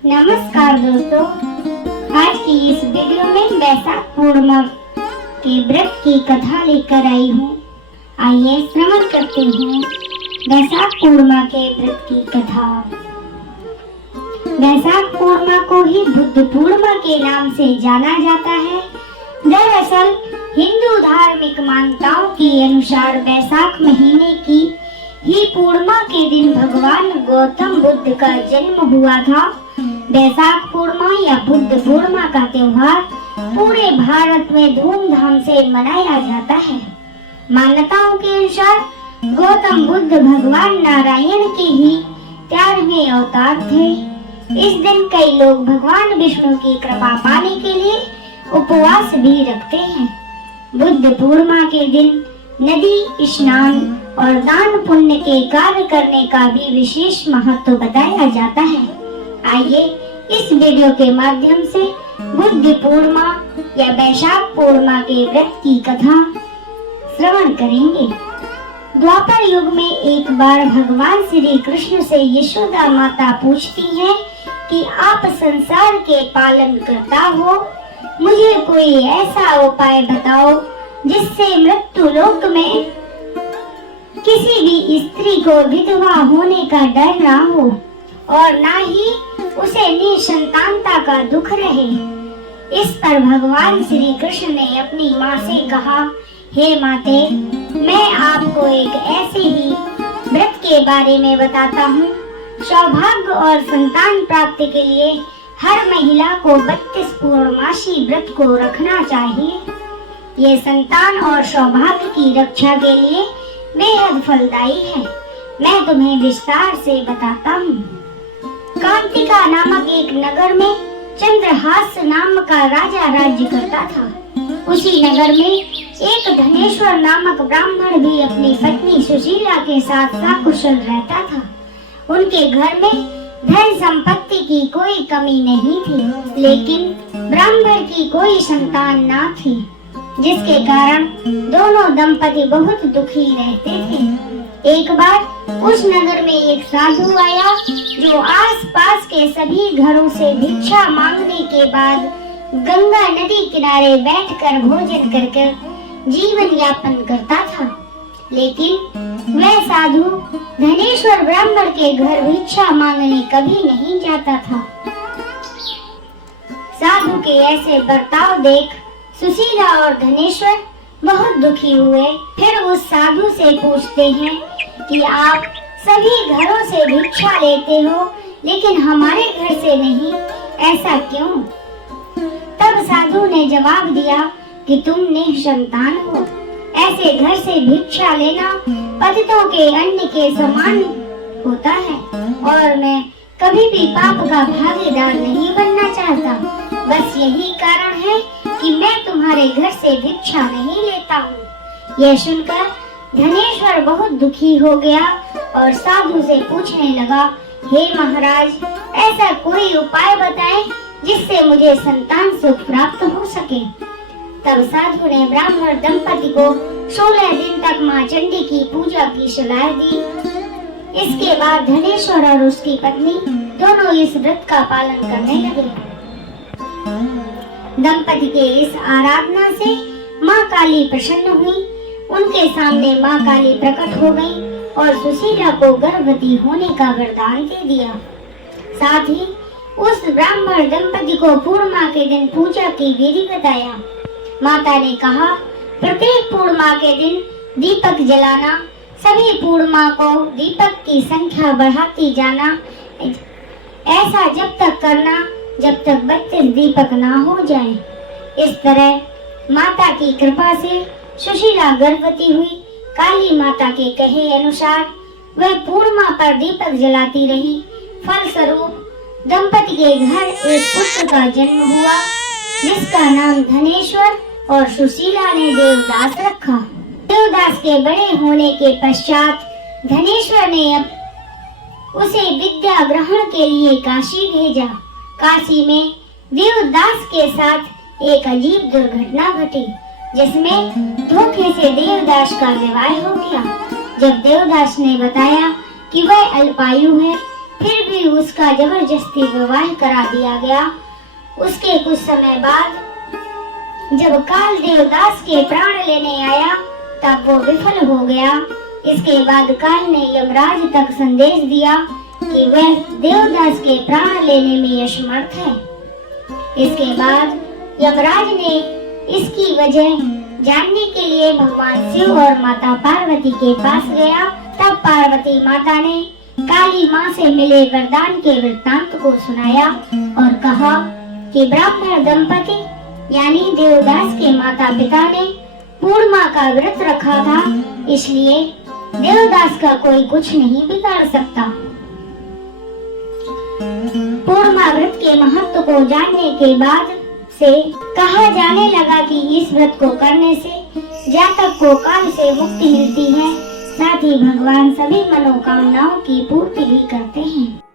नमस्कार दोस्तों, आज की इस वीडियो में वैशाख पूर्णिमा के व्रत की कथा लेकर आई हूँ। आइए श्रवण करते हैं वैशाख पूर्णिमा के व्रत की कथा। वैशाख पूर्णिमा को ही बुद्ध पूर्णिमा के नाम से जाना जाता है। दरअसल हिंदू धार्मिक मान्यताओं के अनुसार वैशाख महीने की ही पूर्णिमा के दिन भगवान गौतम बुद्ध का जन्म हुआ था। वैशाख पूर्णिमा या बुद्ध पूर्णिमा का त्योहार पूरे भारत में धूमधाम से मनाया जाता है। मान्यताओं के अनुसार गौतम बुद्ध भगवान नारायण के ही 13वें अवतार थे। इस दिन कई लोग भगवान विष्णु की कृपा पाने के लिए उपवास भी रखते हैं। बुद्ध पूर्णिमा के दिन नदी स्नान और दान पुण्य के कार्य करने का भी विशेष महत्व बताया जाता है। आइए इस वीडियो के माध्यम से बुद्ध पूर्णिमा या वैशाख पूर्णिमा के व्रत की कथा श्रवण करेंगे। द्वापर युग में एक बार भगवान श्री कृष्ण से यशोदा माता पूछती है कि आप संसार के पालन करता हो, मुझे कोई ऐसा उपाय बताओ जिससे मृत्यु लोक में किसी भी स्त्री को विधवा होने का डर ना हो और ना ही उसे निसंतानता का दुख रहे। इस पर भगवान श्री कृष्ण ने अपनी माँ से कहा, हे माते, मैं आपको एक ऐसे ही व्रत के बारे में बताता हूँ। सौभाग्य और संतान प्राप्ति के लिए हर महिला को 32 पूर्णमासी व्रत को रखना चाहिए। ये संतान और सौभाग्य की रक्षा के लिए बेहद फलदायी है। मैं तुम्हें विस्तार से बताता हूँ। कांतिका नामक एक नगर में चंद्रहास नाम का राजा राज्य करता था। उसी नगर में एक धनेश्वर नामक ब्राह्मण भी अपनी पत्नी सुशीला के साथ सकुशल रहता था। उनके घर में धन संपत्ति की कोई कमी नहीं थी, लेकिन ब्राह्मण की कोई संतान न थी, जिसके कारण दोनों दंपति बहुत दुखी रहते थे। एक बार उस नगर में एक साधु आया जो आसपास के सभी घरों से भिक्षा मांगने के बाद गंगा नदी किनारे बैठकर भोजन कर जीवन यापन करता था। लेकिन वह साधु धनेश्वर ब्राह्मण के घर भिक्षा मांगने कभी नहीं जाता था। साधु के ऐसे बर्ताव देख सुशीला और धनेश्वर बहुत दुखी हुए। फिर उस साधु से पूछते हैं कि आप सभी घरों से भिक्षा लेते हो, लेकिन हमारे घर से नहीं, ऐसा क्यों? तब साधु ने जवाब दिया कि तुम निसंतान हो, ऐसे घर से भिक्षा लेना पतितों के अन्न के समान होता है और मैं कभी भी पाप का भागीदार नहीं बनना चाहता। बस यही कारण है कि मैं तुम्हारे घर से भिक्षा नहीं लेता हूँ। यह सुनकर धनेश्वर बहुत दुखी हो गया और साधु से पूछने लगा, हे महाराज, ऐसा कोई उपाय बताएं जिससे मुझे संतान सुख प्राप्त हो सके। तब साधु ने ब्राह्मण दंपति को 16 दिन तक माँ चंडी की पूजा की सलाह दी। इसके बाद धनेश्वर और उसकी पत्नी दोनों इस व्रत का पालन करने लगे। दंपति के इस आराधना से माँ काली प्रसन्न हुई। उनके सामने माँ काली प्रकट हो गई और सुशीला को गर्भवती होने का वरदान दे दिया। साथ ही उस ब्राह्मण दंपति को पूर्णिमा के दिन पूजा की विधि बताया। माता ने कहा, प्रत्येक पूर्णिमा के दिन दीपक जलाना, सभी पूर्णिमा को दीपक की संख्या बढ़ाती जाना, ऐसा जब तक करना जब तक 32 दीपक ना हो जाए। इस तरह माता की कृपा से सुशीला गर्भवती हुई। काली माता के कहे अनुसार वह पूर्णिमा पर दीपक जलाती रही। फलस्वरूप दंपति के घर एक पुत्र का जन्म हुआ, जिसका नाम धनेश्वर और सुशीला ने देवदास रखा। देवदास के बड़े होने के पश्चात धनेश्वर ने उसे विद्या ग्रहण के लिए काशी भेजा। काशी में देवदास के साथ एक अजीब दुर्घटना घटी, जिसमें धोखे से देवदास का विवाह हो गया। जब देवदास ने बताया कि वह अल्पायु है फिर भी उसका जबरदस्ती विवाह करा दिया गया। उसके कुछ समय बाद जब काल देवदास के प्राण लेने आया तब वो विफल हो गया। इसके बाद काल ने यमराज तक संदेश दिया कि वह देवदास के प्राण लेने में असमर्थ है। इसके बाद यमराज ने इसकी वजह जानने के लिए भगवान शिव और माता पार्वती के पास गया। तब पार्वती माता ने काली माँ से मिले वरदान के वृत्तांत को सुनाया और कहा कि ब्राह्मण दंपति यानी देवदास के माता पिता ने पूर्णिमा का व्रत रखा था, इसलिए देवदास का कोई कुछ नहीं बिगाड़ सकता। पूर्णिमा व्रत के महत्व को जानने के बाद से कहा जाने लगा कि इस व्रत को करने से जातक को काल से मुक्ति मिलती है, साथ ही भगवान सभी मनोकामनाओं की पूर्ति भी करते हैं।